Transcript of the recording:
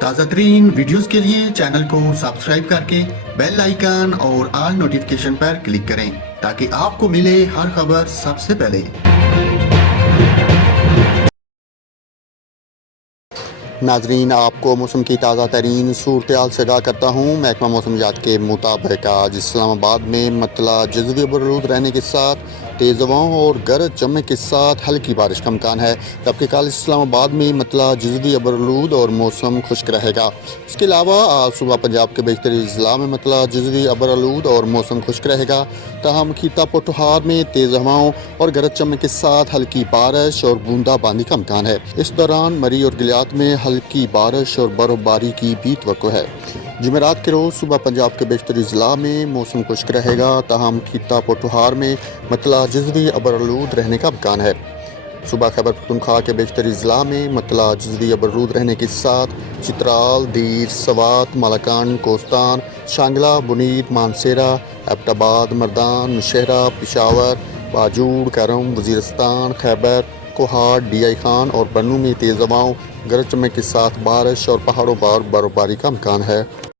تازہ ترین ویڈیوز کے لیے چینل کو سبسکرائب کر کے بیل آئیکن اور آل نوٹیفیکیشن پر کلک کریں تاکہ آپ کو ملے ہر خبر سب سے پہلے۔ ناظرین، آپ کو موسم کی تازہ ترین صورتحال سے آگاہ کرتا ہوں۔ محکمہ موسمیات کے مطابق آج اسلام آباد میں مطلع جزوی ابرآلود رہنے کے ساتھ تیز ہواؤں اور گرج چمک کے ساتھ ہلکی بارش کا امکان ہے، جبکہ کل اسلام آباد میں مطلع جزوی ابرآلود اور موسم خشک رہے گا۔ اس کے علاوہ آج صبح پنجاب کے بیشتر اضلاع میں مطلع جزوی ابرآلود اور موسم خشک رہے گا، تاہم خطہ پوٹھوہار میں تیز ہواؤں اور گرج چمک کے ساتھ ہلکی بارش اور بوندا باندی کا امکان ہے۔ اس دوران مری اور گلیات میں ہلکی بارش اور برف باری کی بھی توقع ہے۔ جمعرات کے روز صبح پنجاب کے بیشتر اضلاع میں موسم خشک رہے گا، تاہم خطہ پوٹھوہار میں مطلع جزوی ابرآلود رہنے کا امکان ہے۔ صبح خیبر پختونخوا کے بیشتر اضلاع میں مطلع جزوی ابرآلود رہنے کے ساتھ چترال، دیر، سوات، مالاکنڈ، کوستان، شانگلہ، بنید، مانسیرہ، ایبٹ آباد، مردان، نوشہرہ، پشاور، باجوڑ، کرم، وزیرستان، خیبر، کوہاٹ، ڈی آئی خان اور بنوں میں تیز ہواؤں، گرج چمک کے ساتھ بارش اور پہاڑوں پر برف باری کا امکان ہے۔